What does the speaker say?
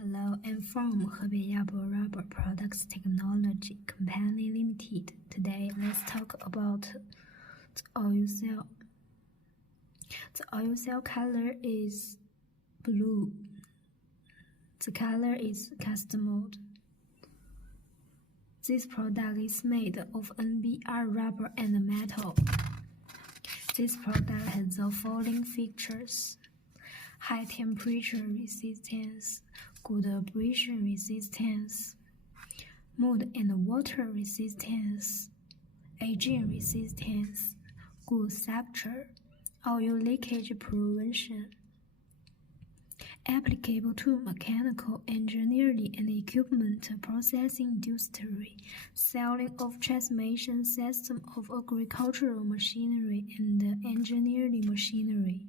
Hello, I'm from Hebei Rubber Products Technology Company Limited. Today, let's talk about the oil cell. The oil cell color is blue. The color is custom mode. This product is made of NBR rubber and metal. This product has the following features: high temperature resistance, good abrasion resistance, mud and water resistance, aging resistance, good structure, oil leakage prevention. Applicable to mechanical engineering and equipment processing industry, selling of transmission system of agricultural machinery and engineering machinery.